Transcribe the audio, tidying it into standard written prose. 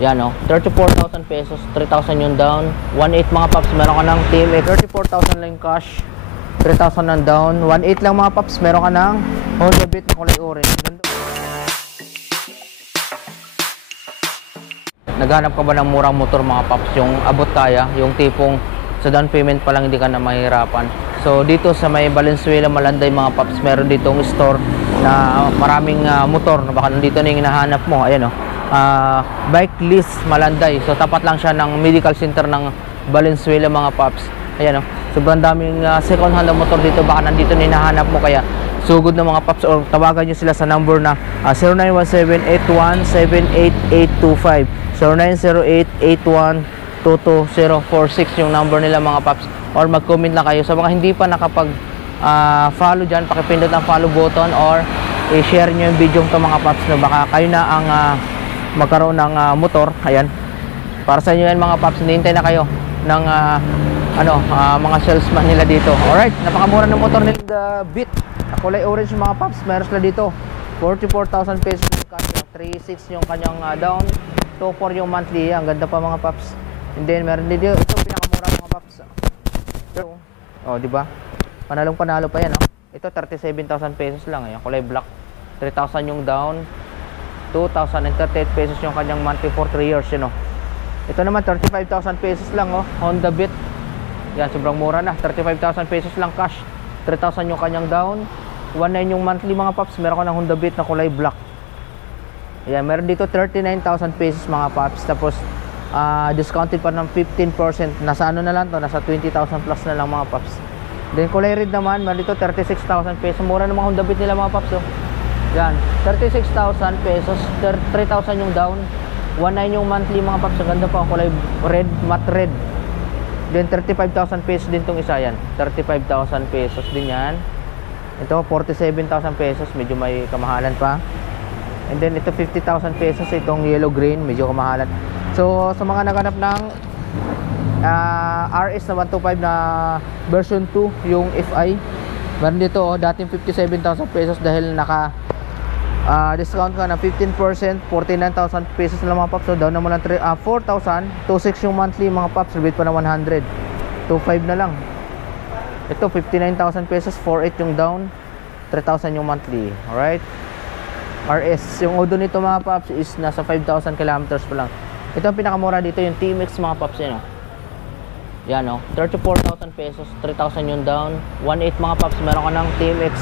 Yan o, 34,000 pesos, 3,000 yung down. 1.8 mga paps, meron ka ng TMX. 34,000 lang yung cash, 3,000 ang down. 1.8 lang mga paps, meron ka ng Honda Beat na kulay orange. Naghanap ka ba ng murang motor mga paps, yung abot kaya, yung tipong sa down payment pa lang hindi ka na mahirapan? So dito sa may Valenzuela, Malanday mga paps, meron ditong store na maraming motor na baka nandito na yung hinahanap mo. Ayan o, Bike List Malanday. So tapat lang siya ng medical center ng Valenzuela mga paps. Ayan o, sobrang daming second hand na motor dito, baka nandito na hinahanap mo. Kaya sugod na mga paps, or tawagan nyo sila sa number na 0917-817-88825, 0908-8122-046 yung number nila mga paps. Or mag-comment lang kayo. Sa mga hindi pa nakapag follow dyan, pakipindot ang follow button or i-share nyo yung video ito mga paps, na baka kayo na ang magkaroon ng motor. Ayan, para sa inyo yan mga paps. Hinihintay na kayo ng mga salesman nila dito. Alright, napakamura ng motor nila, the Beat kulay orange mga paps. Meron sila dito 44,000 pesos yung cash, 3.6 yung kanyang down, 2.4 yung monthly. Ang ganda pa mga paps. And then meron dito, ito pinakamura mga paps. Oh, di ba? Panalong panalo pa yan, oh. Ito 37,000 pesos lang, ayan, kulay black. 3,000 yung down, 2,038 pesos yung kanyang monthly for 3 years, you know. Ito naman 35,000 pesos lang, oh, Honda Beat. Yan, sobrang mura na. 35,000 pesos lang cash, 3,000 yung kanyang down, 1.9 yung monthly mga paps. Meron ko ng Honda Beat na kulay black. Ayan, meron dito 39,000 pesos mga paps. Tapos discounted pa ng 15%. Nasa ano na lang to, nasa 20,000 plus na lang mga paps. Then kulay red naman, meron dito 36,000 pesos. Mura ng mga Honda Beat nila mga paps, oh. Yan, 36,000 pesos, 3,000 yung down, 1.9 yung monthly mga paps. Ang ganda pa, kulay red, matte red. Then 35,000 pesos din tong isa, yan. 35,000 pesos din yan. Ito 47,000 pesos, medyo may kamahalan pa. And then ito 50,000 pesos, itong yellow green, medyo kamahalan. So sa mga naghanap ng RS na 125 na version 2, yung FI, meron dito, oh, dating 57,000 pesos, dahil naka discount ka na 15%, 49,000 pesos na lang mga paps. So down naman ng 4,000, 2.6 yung monthly mga paps, rebate pa na 100, 2.5 na lang. Ito 59,000 pesos, 4.8 yung down, 3,000 yung monthly. Alright, RS, yung odo nito mga paps is nasa 5,000 kilometers pa lang. Ito ang pinakamura dito, yung TMX mga paps, yan, oh. Yan, oh, 34,000 pesos, 3,000 yung down, 1.8 mga paps. Meron ka ng TMX